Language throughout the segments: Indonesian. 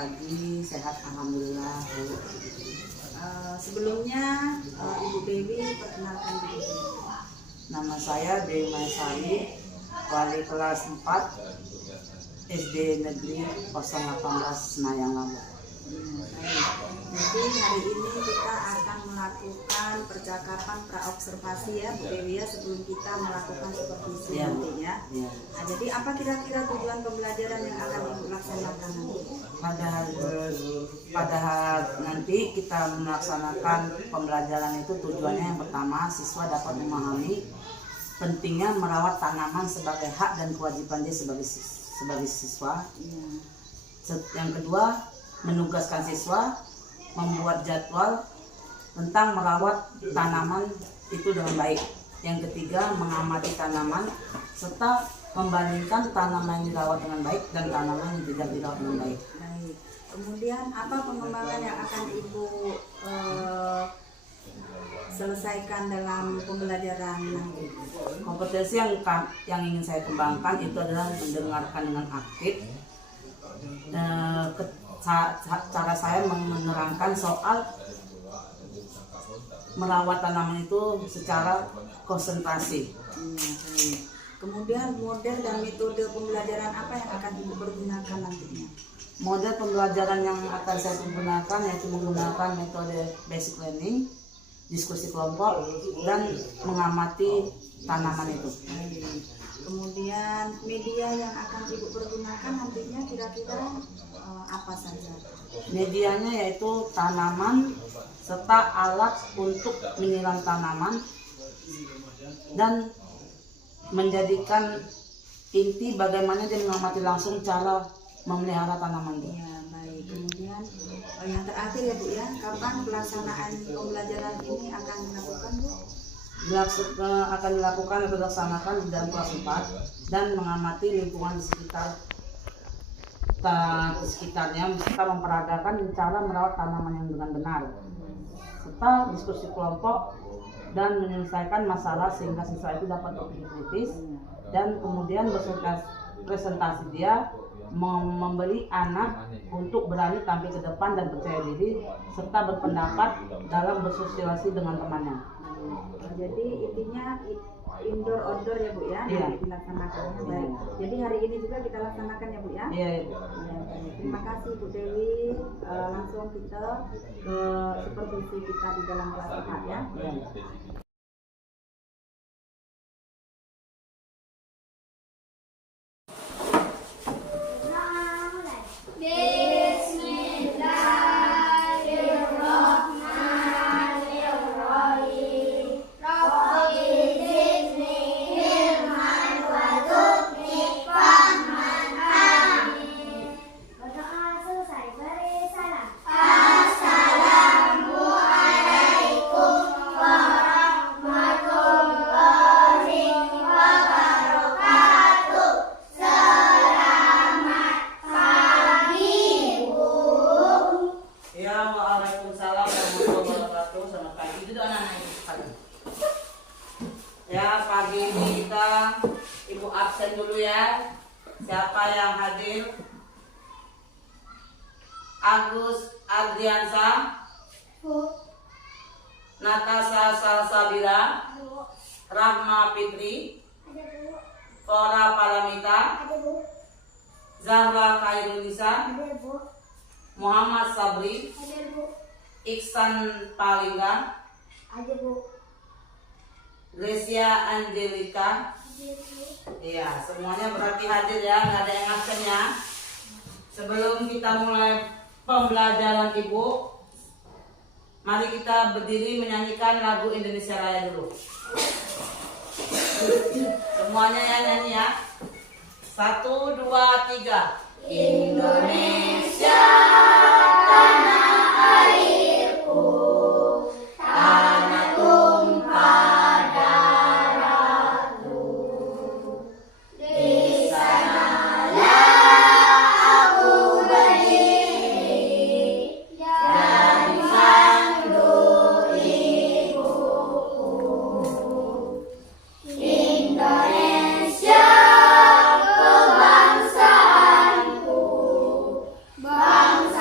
pagi, sehat alhamdulillah Bu. Sebelumnya Ibu Dewi perkenalkan diri. Nama saya Dewi Maisari, wali kelas 4 SD Negeri 018 Senayang Lombok. Jadi hari ini kita akan melakukan percakapan praobservasi ya Bu Dewi ya, sebelum kita melakukan supervisi nantinya. Nah, jadi apa kira-kira tujuan pembelajaran yang akan Ibu laksanakan nanti? Pada nanti kita melaksanakan pembelajaran itu tujuannya yang pertama, siswa dapat memahami pentingnya merawat tanaman sebagai hak dan kewajiban dia sebagai siswa. Yang kedua, menugaskan siswa membuat jadwal tentang merawat tanaman itu dengan baik. Yang ketiga, mengamati tanaman serta membandingkan tanaman yang dirawat dengan baik dan tanaman yang tidak dirawat dengan baik. Baik. Kemudian apa pengembangan yang akan Ibu selesaikan dalam pembelajaran nanti? Kompetensi yang ingin saya kembangkan itu adalah mendengarkan dengan aktif. Cara saya menerangkan soal merawat tanaman itu secara konsentrasi. Kemudian model dan metode pembelajaran apa yang akan Ibu pergunakan nantinya? Model pembelajaran yang akan saya gunakan yaitu menggunakan metode basic learning, diskusi kelompok, dan mengamati tanaman itu. Kemudian media yang akan Ibu pergunakan nantinya kira-kira apa saja? Medianya yaitu tanaman serta alat untuk menyiram tanaman dan menjadikan inti bagaimana dia mengamati langsung cara memelihara tanaman itu. Ya, baik. Kemudian yang terakhir ya Bu ya, kapan pelaksanaan pembelajaran ini akan dilakukan Bu? Akan dilakukan atau dilaksanakan di dalam kelas 4 dan mengamati lingkungan di sekitarnya serta memperagakan cara merawat tanaman yang dengan benar serta diskusi kelompok dan menyelesaikan masalah sehingga siswa itu dapat berpikir kritis dan kemudian presentasi dia memberi anak untuk berani tampil ke depan dan percaya diri serta berpendapat dalam bersosialisasi dengan temannya. Jadi intinya indoor outdoor ya Bu ya, nanti dilaksanakannya. Baik. Jadi hari ini juga kita laksanakan ya Bu ya. Iya. Terima kasih Bu Dewi. Langsung kita ke supervisi kita di dalam kelas 4 ya. Ya, pagi ini kita Ibu absen dulu ya. Siapa yang hadir? Agus Adriansa, Natasha Salsabila, Rahma Fitri, Cora Paramita, Zahra Khairunisa, Muhammad Sabri, Iksan Palingga, Grecia Angelika. Iya, semuanya berarti hadir ya, nggak ada yang absen ya. Sebelum kita mulai pembelajaran Ibu, mari kita berdiri menyanyikan lagu Indonesia Raya dulu. Semuanya ya nyanyi ya. 1, 2, 3. Indonesia tanah airku, tanah tumpah darahku, di sanalah aku berdiri dan mandu ibuku. Indonesia kebangsaanku, bangsa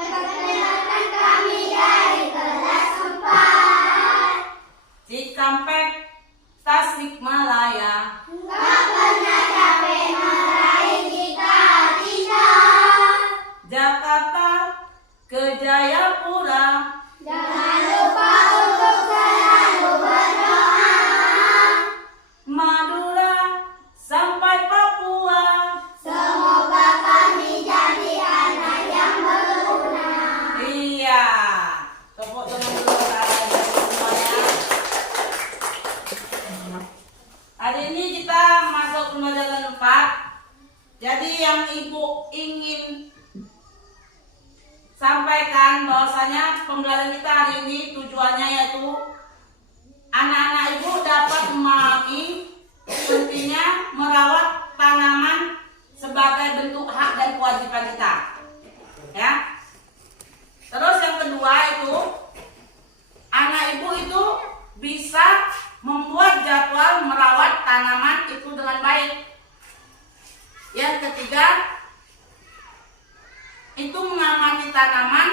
Perkenalkan kami dari kelas 4. Cikampek, Tasikmalaya. Nggak pernah capek meraih cita-cita. Jakarta ke Jayapura. Jangan lupa untuk selalu berdoa. Madura sampai Papua. Semoga kami jadi anak yang berguna. Iya. Tepuk tangan dulu kalian semuanya. Hari ini kita masuk pembelajaran 4. Jadi yang Ibu ingin sampaikan bahwasanya pembelajaran kita hari ini tujuannya yaitu anak-anak Ibu dapat memahami pentingnya merawat tanaman sebagai bentuk hak dan kewajiban kita. Ya. Terus yang kedua itu anak Ibu itu bisa membuat jadwal merawat tanaman itu dengan baik. Yang ketiga itu mengamati tanaman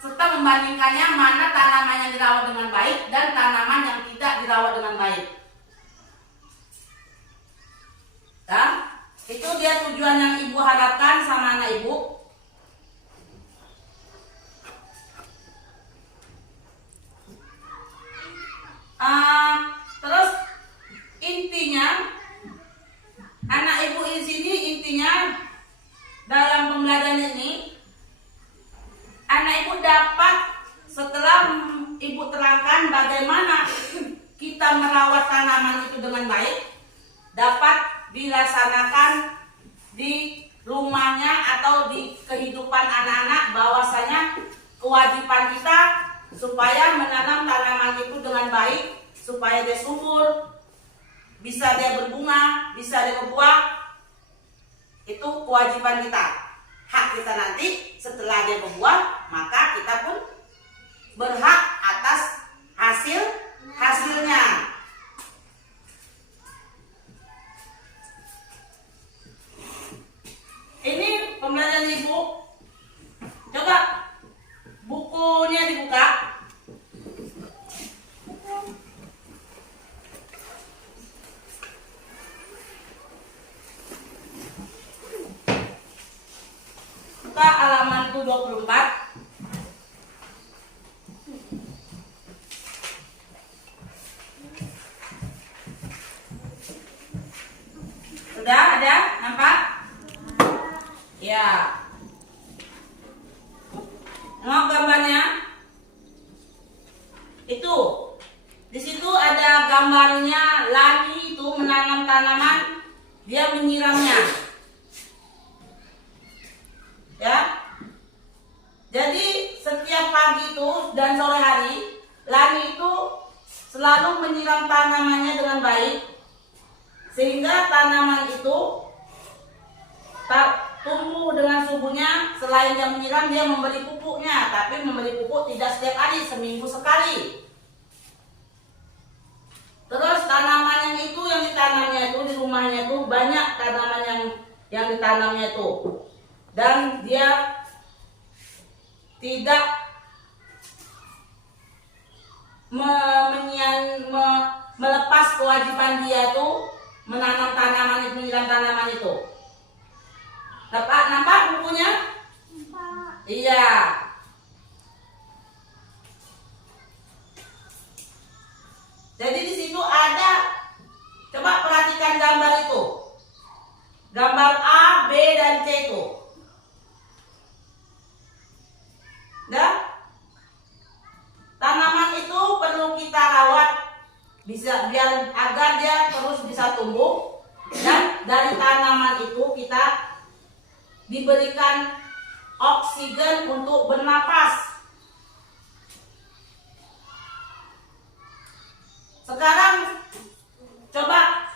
serta membandingkannya mana tanaman yang dirawat dengan baik dan tanaman yang tidak dirawat dengan baik. Ya, itu dia tujuan yang Ibu harapkan sama anak Ibu. Terus intinya anak Ibu di sini intinya dalam pembelajaran ini anak Ibu dapat setelah Ibu terangkan bagaimana kita merawat tanaman itu dengan baik dapat dilaksanakan di rumahnya atau di kehidupan anak-anak, bahwasanya kewajiban kita supaya menanam tanaman itu dengan baik supaya dia subur, bisa dia berbunga, bisa dia berbuah. Itu kewajiban kita. Hak kita nanti setelah dia berbuah, maka kita pun berhak atas hasilnya. Ini pembelajaran Ibu. Coba bukunya dibuka. Buka halaman 24. Sudah ada? Nampak? Ya. Mau gambarnya? Itu. Di situ ada gambarnya Lani itu menanam tanaman, dia menyiramnya. Ya. Jadi setiap pagi itu dan sore hari Lani itu selalu menyiram tanamannya dengan baik sehingga tanaman itu tumbuh dengan suburnya. Selain dia menyiram, dia memberi pupuknya, tapi memberi pupuk tidak setiap hari, seminggu sekali. Terus tanaman yang ditanamnya itu di rumahnya itu banyak tanaman yang ditanamnya itu, dan dia tidak melepas kewajiban dia itu menanam tanaman itu, menyiram tanaman itu. Nampak bukunya? Iya. Jadi di situ ada, coba perhatikan gambar itu. Gambar A, B, dan C itu. Nah, tanaman itu perlu kita rawat biar agar dia terus bisa tumbuh, dan dari tanaman itu kita diberikan oksigen untuk bernapas. Sekarang coba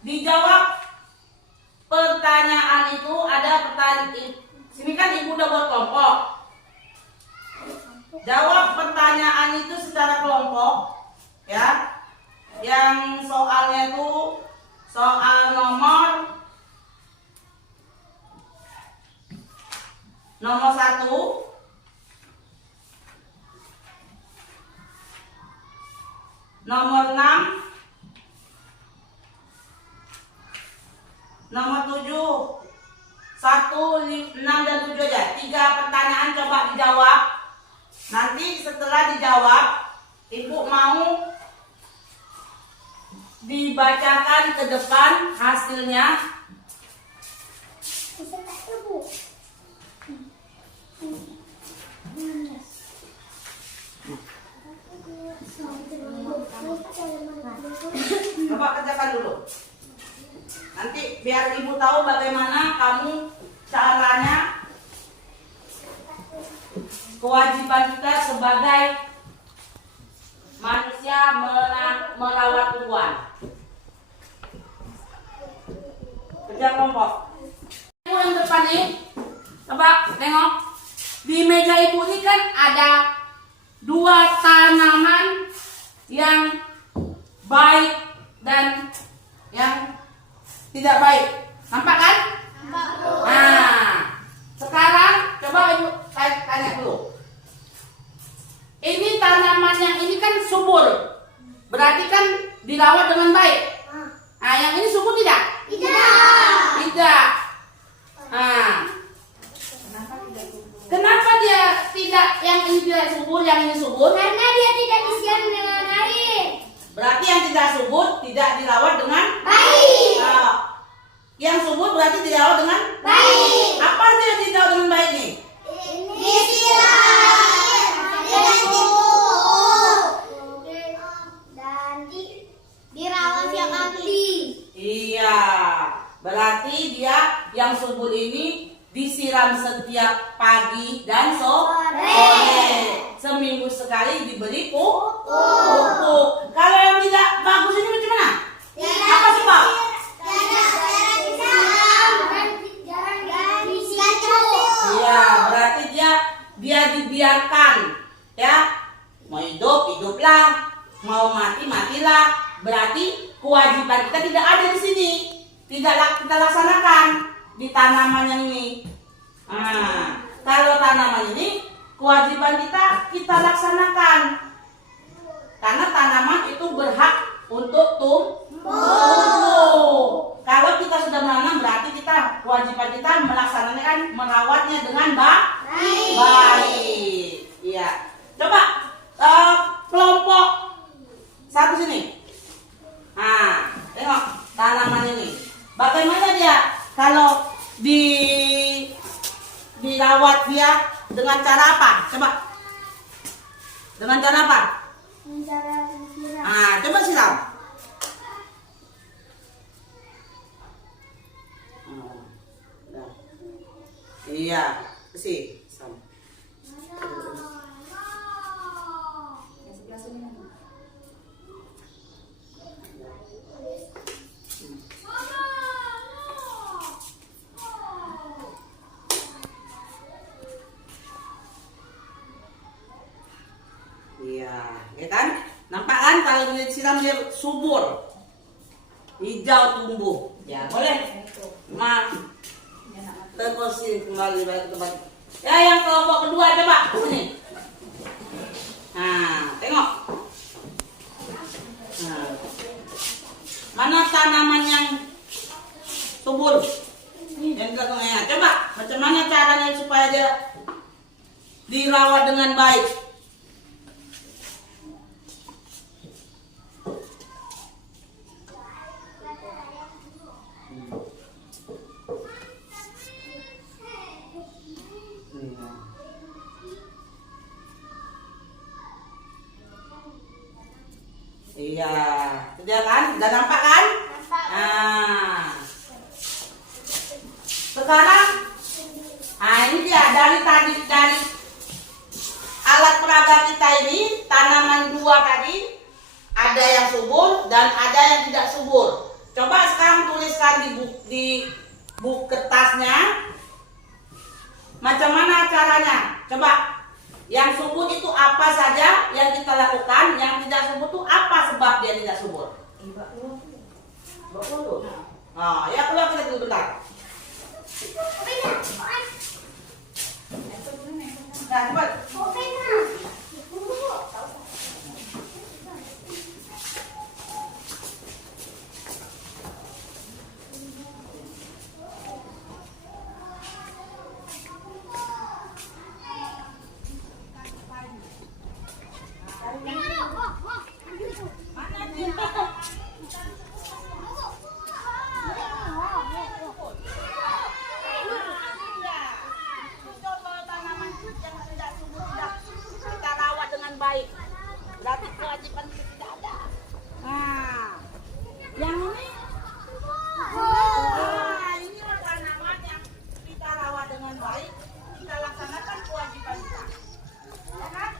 dijawab pertanyaan itu. Ada pertanyaan sini kan Ibu udah buat kelompok. Jawab pertanyaan itu secara kelompok, ya. Yang soalnya itu soal nomor Nomor 1. Nomor 6. Nomor 7. 1, 6 dan 7 aja. 3 pertanyaan coba dijawab. Nanti setelah dijawab, Ibu mau dibacakan ke depan hasilnya. Bisa tak Bu? Coba kerjakan dulu. Nanti biar Ibu tahu bagaimana kamu caranya, kewajiban kita sebagai manusia merawat tumbuhan. Kerja kelompok. Ibu yang depan nih, coba tengok. Di meja Ibu ini kan ada 2 tanaman yang baik dan yang tidak baik. Nampak kan? Nah, sekarang coba Ibu tanya dulu. Ini tanaman yang ini kan subur, berarti kan dirawat dengan baik. Nah, yang ini subur tidak? Tidak. Nah, kenapa dia tidak? Yang ini tidak subur, yang ini subur? Karena dia tidak disiram dengan air. Berarti yang tidak subur tidak dirawat dengan Baik. yang subur berarti dirawat dengan Baik. apa sih yang dirawat dengan baik nih? Disiram dengan pupuk. Dan dirawat yang ahli. Iya, berarti dia yang subur ini disiram setiap pagi dan sore. Seminggu sekali diberi pupuk. Kalau yang tidak bagus ini bagaimana? Apa sebab? Iya, berarti dia dibiarkan, ya. Mau hidup hiduplah, mau mati matilah. Berarti kewajiban kita tidak ada di sini, tidak kita laksanakan di tanaman yang ini. Nah, kalau tanaman ini kewajiban kita laksanakan, karena tanaman itu berhak untuk tumbuh. Kalau kita sudah menanam berarti kewajiban kita melaksanakan merawatnya dengan baik. Iya. Coba kelompok 1 sini. Nah, tengok tanaman ini. Bagaimana dia kalau dirawat dia dengan cara apa? Coba. Dengan cara apa? Nah, coba siram. Iya, sih. Sama. Iya, ya kan? Nampak kan kalau disiram dia subur, hijau tumbuh. Ya boleh. Terus kembali balik ke tempat. Ya, yang kelompok kedua coba sini. Nah, tengok. Nah, mana tanaman yang subur? Yang belakangnya. Coba, macam mana caranya supaya dia dirawat dengan baik? Iya, sudah kan? Sudah nampak kan? Nah, sekarang, ini dia dari alat peraga kita ini, tanaman 2 tadi, ada yang subur dan ada yang tidak subur. Coba sekarang tuliskan di buku kertasnya, macam mana caranya? Coba. Yang subur itu apa saja yang kita lakukan, yang tidak subur itu apa sebab dia tidak subur? Nah, ya keluar kita dulu bentar. Nah, cepat. Kita rawat dengan baik. Berarti kewajiban itu tidak ada. Nah, yang ini, ini tanaman yang kita rawat dengan baik. Kita laksanakan kewajiban kita. Ya kan?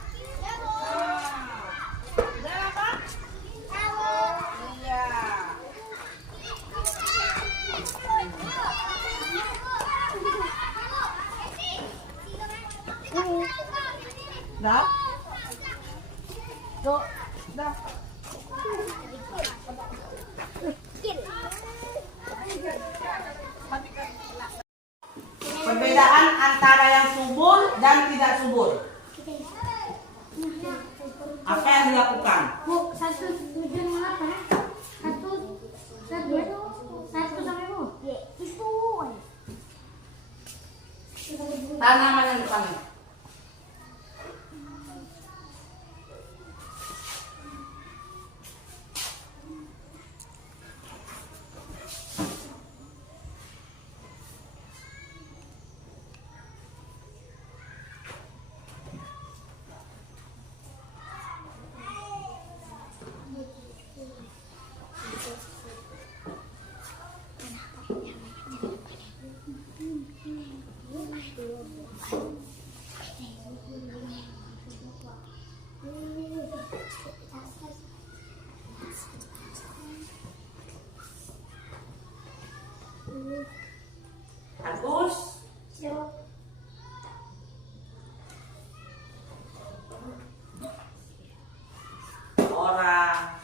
Udah apa? Iya. Dah? Tuh, dah. Perbedaan antara yang subur dan tidak subur. Apa yang dilakukan? Bu, 178. Satu sampai Bu. Itu. Tanaman yang dipanggil. Bagus. Orang.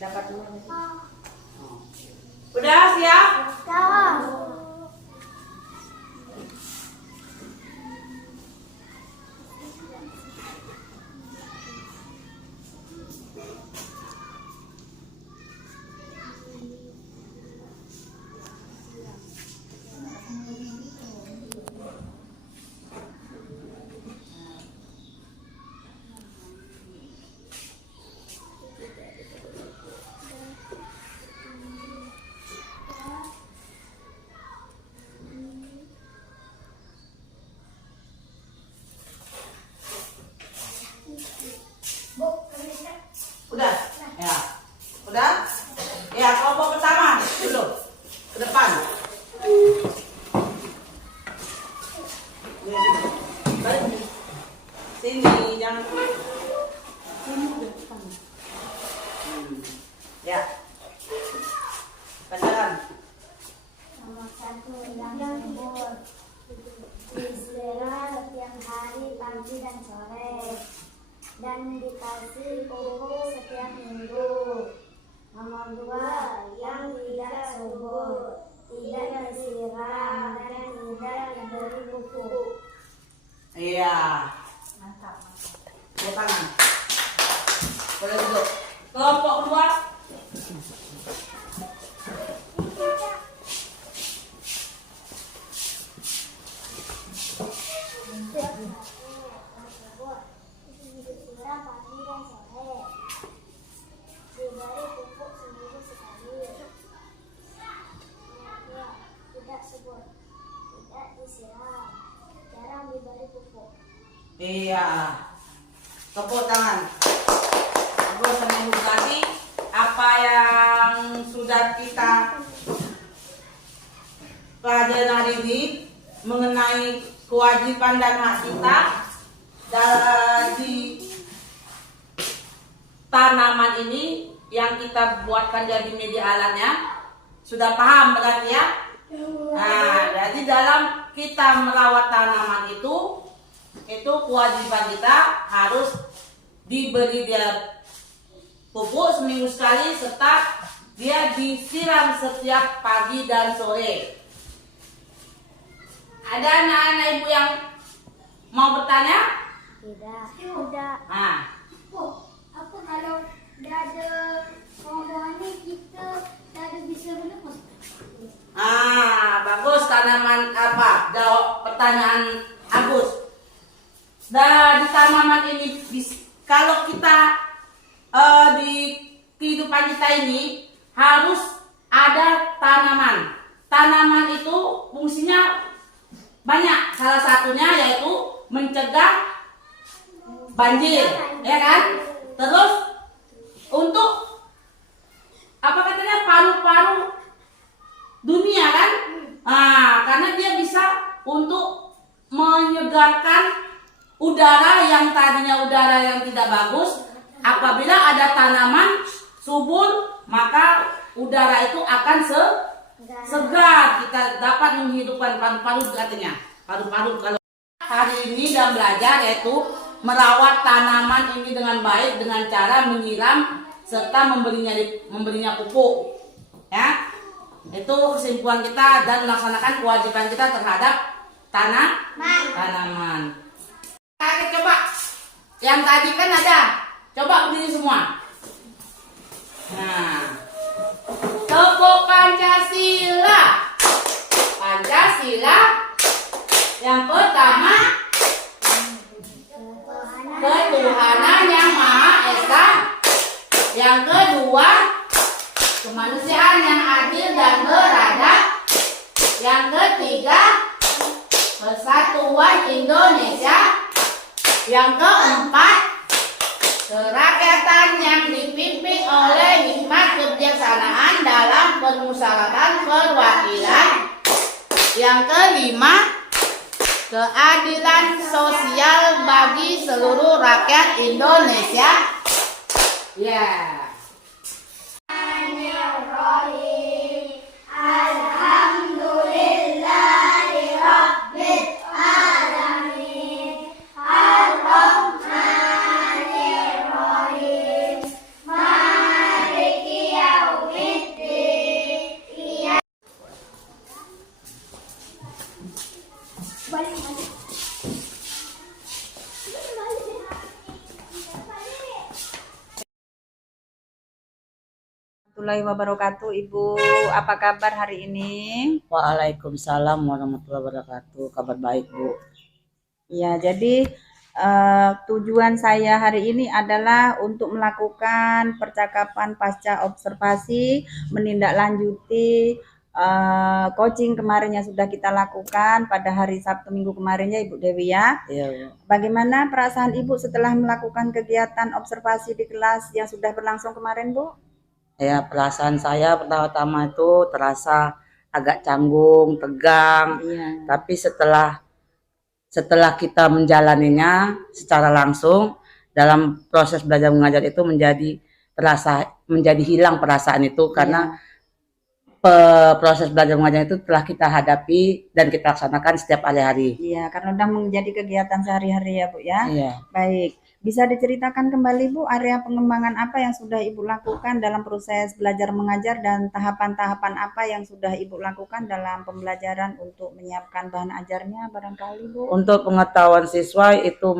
Dapat dulu. Udah siap? Udah? Ya. Udah? Ya, kelompok pertama dulu. Ke depan. Balik. Sini, jangan. Sini ke depan. Ya. Pacaran. Nomor 1 yang subur. Istirahat setiap hari pagi dan sore. Dan dikasih pupuk setiap minggu. Nomor 2 yang tidak subur, tidak disiram dan tidak diberi pupuk. Iya. Mantap. Ya, tangan. Boleh duduk. Kelompok kedua. Disiram pagi dan sore. Diberi pupuk seminggu sekali. Nomor 2 tidak subur, tidak disiram, jarang diberi pupuk. Iya. Tepuk tangan. Terus seminggu lagi apa yang sudah kita pelajari hari ini mengenai kewajiban dan hak kita dari tanaman ini yang kita buatkan jadi media alatnya. Sudah paham berarti ya? Nah, jadi dalam kita merawat tanaman itu kewajiban kita harus diberi dia pupuk seminggu sekali serta dia disiram setiap pagi dan sore. Ada anak-anak ibu yang mau bertanya? Tidak. Nah, Apa kalau tidak ada rombongannya kita tidak ada bisa menebus? bagus, tanaman apa? Jawab pertanyaan Agus. Nah, di tanaman ini kalau kita di kehidupan kita ini harus ada tanaman. Tanaman itu fungsinya banyak. Salah satunya yaitu mencegah banjir, ya kan? Terus untuk apa katanya paru-paru dunia kan? Karena dia bisa untuk menyegarkan udara yang tadinya udara yang tidak bagus. Apabila ada tanaman subur, maka udara itu akan segar. Kita dapat menghidupkan paru-paru katanya. Paru-paru kalau hari ini dalam belajar yaitu merawat tanaman ini dengan baik dengan cara menyiram serta memberinya pupuk. Ya. Itu kesimpulan kita dan melaksanakan kewajiban kita terhadap tanaman. Oke, coba. Yang tadi kan ada. Coba berdiri semua. Nah. Tepuk Pancasila. Pancasila. Yang pertama, ketuhanan yang Maha Esa. Yang kedua, kemanusiaan yang adil dan beradab. Yang ketiga, persatuan Indonesia. Yang keempat, kerakyatan yang dipimpin oleh hikmat kebijaksanaan dalam permusyawaratan perwakilan. Yang kelima, keadilan sosial bagi seluruh rakyat Indonesia. Ya. Warahmatullahi wabarakatuh. Ibu, apa kabar hari ini? Waalaikumsalam warahmatullahi wabarakatuh. Kabar baik, Bu. Ya, jadi tujuan saya hari ini adalah untuk melakukan percakapan pasca observasi, menindaklanjuti coaching kemarin yang sudah kita lakukan pada hari Sabtu minggu kemarin ya Ibu Dewi ya. Iya, Bu. Bagaimana perasaan Ibu setelah melakukan kegiatan observasi di kelas yang sudah berlangsung kemarin, Bu? Ya, perasaan saya pertama-tama itu terasa agak canggung, tegang. Iya. Tapi setelah kita menjalaninya secara langsung dalam proses belajar mengajar itu menjadi hilang perasaan itu karena proses belajar mengajar itu telah kita hadapi dan kita laksanakan setiap hari-hari. Iya, karena sudah menjadi kegiatan sehari-hari ya Bu ya. Iya. Baik, bisa diceritakan kembali Bu area pengembangan apa yang sudah Ibu lakukan dalam proses belajar mengajar dan tahapan-tahapan apa yang sudah Ibu lakukan dalam pembelajaran untuk menyiapkan bahan ajarnya barangkali Bu? Untuk pengetahuan siswa itu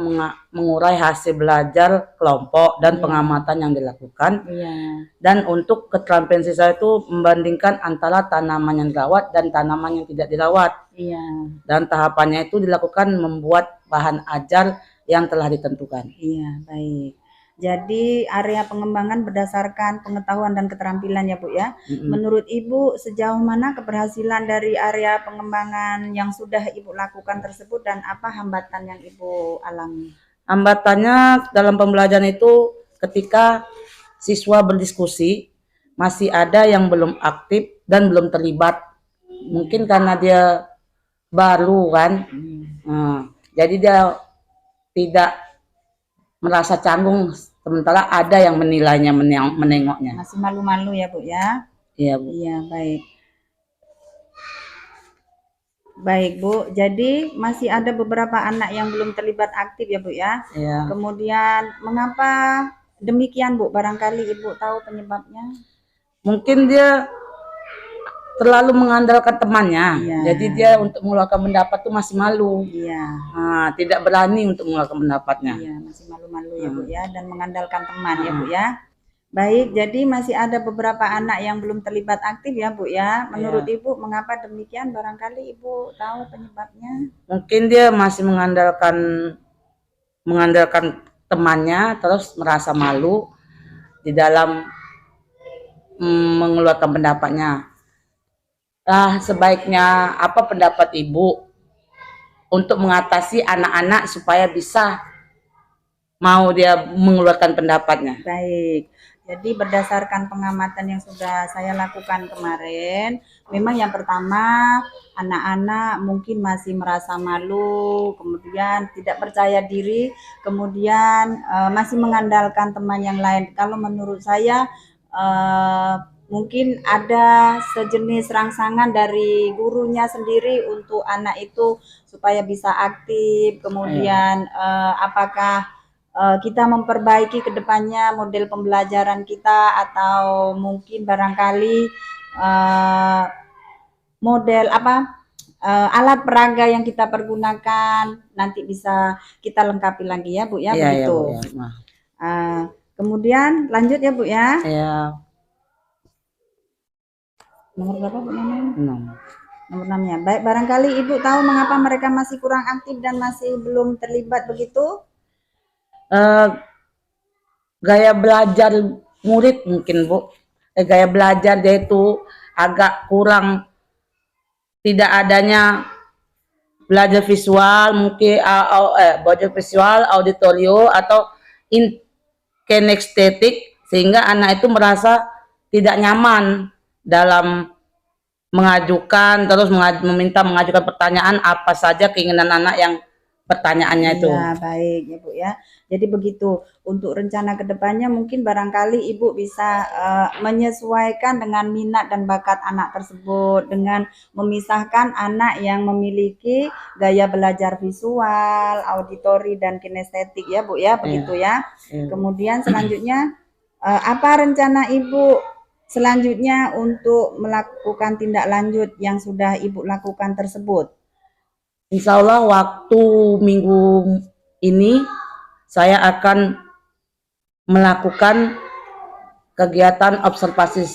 mengurai hasil belajar kelompok dan pengamatan yang dilakukan. Iya. Dan untuk keterampilan siswa itu membandingkan antara tanaman yang dirawat dan tanaman yang tidak dirawat. Iya. Dan tahapannya itu dilakukan membuat bahan ajar yang telah ditentukan. Iya, baik. Jadi area pengembangan berdasarkan pengetahuan dan keterampilan ya Bu ya. Menurut Ibu sejauh mana keberhasilan dari area pengembangan yang sudah Ibu lakukan tersebut dan apa hambatan yang Ibu alami? Hambatannya dalam pembelajaran itu ketika siswa berdiskusi masih ada yang belum aktif dan belum terlibat. Mungkin karena dia baru kan, jadi dia tidak merasa canggung. Sementara ada yang menilainya, menengoknya. Masih malu-malu ya Bu ya? Iya Bu. Iya, baik. Baik Bu, jadi masih ada beberapa anak yang belum terlibat aktif ya Bu ya? Iya. Kemudian mengapa demikian Bu? Barangkali Ibu tahu penyebabnya? Mungkin dia terlalu mengandalkan temannya, Iya. jadi dia untuk mengeluarkan pendapat tuh masih malu. Iya. Tidak berani untuk mengeluarkan pendapatnya. Iya, masih malu-malu ya Bu ya, dan mengandalkan teman ya Bu ya. Baik, jadi masih ada beberapa anak yang belum terlibat aktif ya Bu ya. Menurut Ibu mengapa demikian? Barangkali Ibu tahu penyebabnya. Mungkin dia masih mengandalkan temannya, terus merasa malu di dalam mengeluarkan pendapatnya. Sebaiknya apa pendapat Ibu untuk mengatasi anak-anak supaya bisa mau dia mengeluarkan pendapatnya? Baik, jadi berdasarkan pengamatan yang sudah saya lakukan kemarin, memang yang pertama anak-anak mungkin masih merasa malu, kemudian tidak percaya diri, kemudian masih mengandalkan teman yang lain. Kalau menurut saya mungkin ada sejenis rangsangan dari gurunya sendiri untuk anak itu supaya bisa aktif. Kemudian apakah kita memperbaiki ke depannya model pembelajaran kita, atau mungkin barangkali model alat peraga yang kita pergunakan nanti bisa kita lengkapi lagi ya Bu ya, begitu. Ya, Kemudian lanjut ya Bu ya. Iya. Nomor berapa Bu namanya? 6. Nomor 6-nya. Baik, barangkali Ibu tahu mengapa mereka masih kurang aktif dan masih belum terlibat begitu? Gaya belajar murid mungkin Bu. Gaya belajar dia itu agak kurang, tidak adanya belajar visual, mungkin belajar visual, auditorio atau kinestetik, sehingga anak itu merasa tidak nyaman dalam mengajukan, terus meminta mengajukan pertanyaan apa saja keinginan anak yang pertanyaannya itu. Ya, baik ya Bu ya. Jadi begitu, untuk rencana kedepannya mungkin barangkali Ibu bisa menyesuaikan dengan minat dan bakat anak tersebut, dengan memisahkan anak yang memiliki gaya belajar visual, auditori dan kinestetik ya Bu ya, begitu ya. Kemudian selanjutnya apa rencana Ibu selanjutnya untuk melakukan tindak lanjut yang sudah Ibu lakukan tersebut? Insya Allah waktu minggu ini saya akan melakukan kegiatan observasi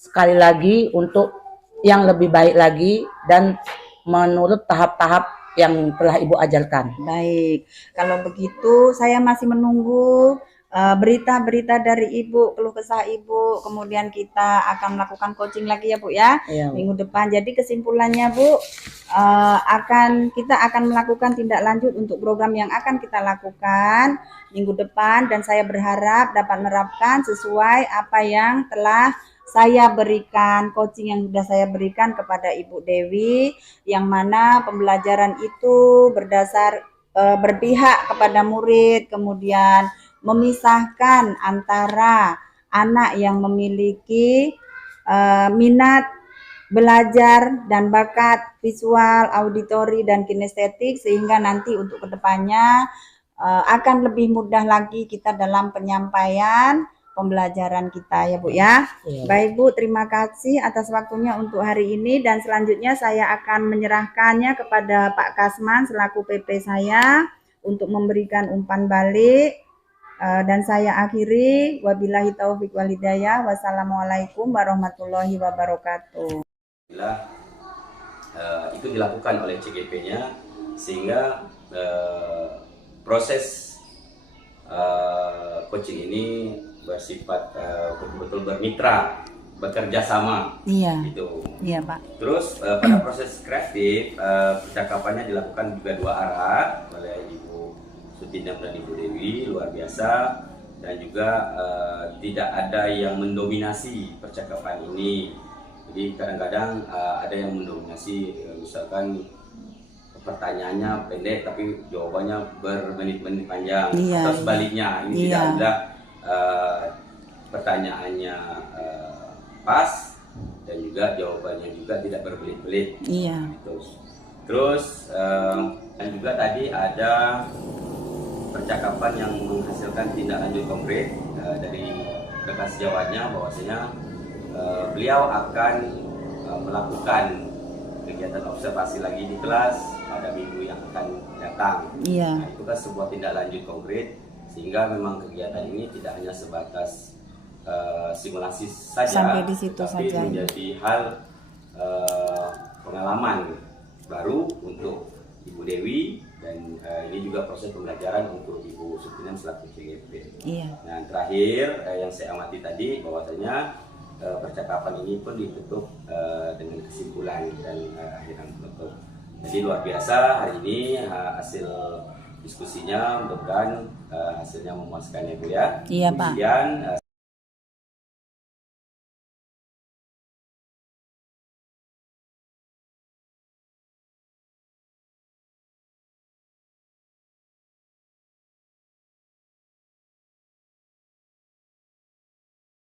sekali lagi untuk yang lebih baik lagi dan menurut tahap-tahap yang telah Ibu ajarkan. Baik, kalau begitu saya masih menunggu berita-berita dari Ibu, keluh kesah Ibu, kemudian kita akan melakukan coaching lagi ya Bu ya, minggu depan. Jadi kesimpulannya Bu, kita akan melakukan tindak lanjut untuk program yang akan kita lakukan minggu depan, dan saya berharap dapat menerapkan sesuai apa yang telah saya berikan, coaching yang sudah saya berikan kepada Ibu Dewi, yang mana pembelajaran itu berpihak kepada murid, kemudian memisahkan antara anak yang memiliki minat belajar dan bakat visual, auditori, dan kinestetik, sehingga nanti untuk kedepannya akan lebih mudah lagi kita dalam penyampaian pembelajaran kita ya Bu ya. Baik Bu, terima kasih atas waktunya untuk hari ini, dan selanjutnya saya akan menyerahkannya kepada Pak Kasman selaku PP saya untuk memberikan umpan balik. Dan saya akhiri, wabillahi taufik wal hidayah, wassalamualaikum warahmatullahi wabarakatuh. Itu dilakukan oleh CGP-nya, sehingga proses coaching ini bersifat betul-betul bermitra, bekerja sama. Iya. Gitu. Iya Pak. Terus pada proses kreatif percakapannya dilakukan juga dua arah oleh Ibu Sutinam dan Ibu Dewi luar biasa, dan juga tidak ada yang mendominasi percakapan ini. Jadi kadang-kadang ada yang mendominasi, misalkan pertanyaannya pendek tapi jawabannya bermenit-menit panjang, Iya, atau sebaliknya. Ini iya. tidak ada pertanyaannya pas dan juga jawabannya juga tidak berbelit-belit. Iya. Terus dan juga tadi ada percakapan yang menghasilkan tindak lanjut konkret dari rekan sejawatnya, bahwasanya beliau akan melakukan kegiatan observasi lagi di kelas pada minggu yang akan datang. Iya. Nah, itu kan sebuah tindak lanjut konkret, sehingga memang kegiatan ini tidak hanya sebatas simulasi saja, Sampai di situ tapi saja. menjadi hal pengalaman baru untuk Ibu Dewi, dan ini juga proses pembelajaran untuk Ibu Sutinam selaku CGP. Iya. Nah, terakhir yang saya amati tadi bahwasanya percakapan ini pun ditutup dengan kesimpulan dan akhiran penutup. Jadi luar biasa hari ini hasil diskusinya, mudah-mudahan hasilnya memuaskan ya Bu ya. Iya, Pak. Kemudian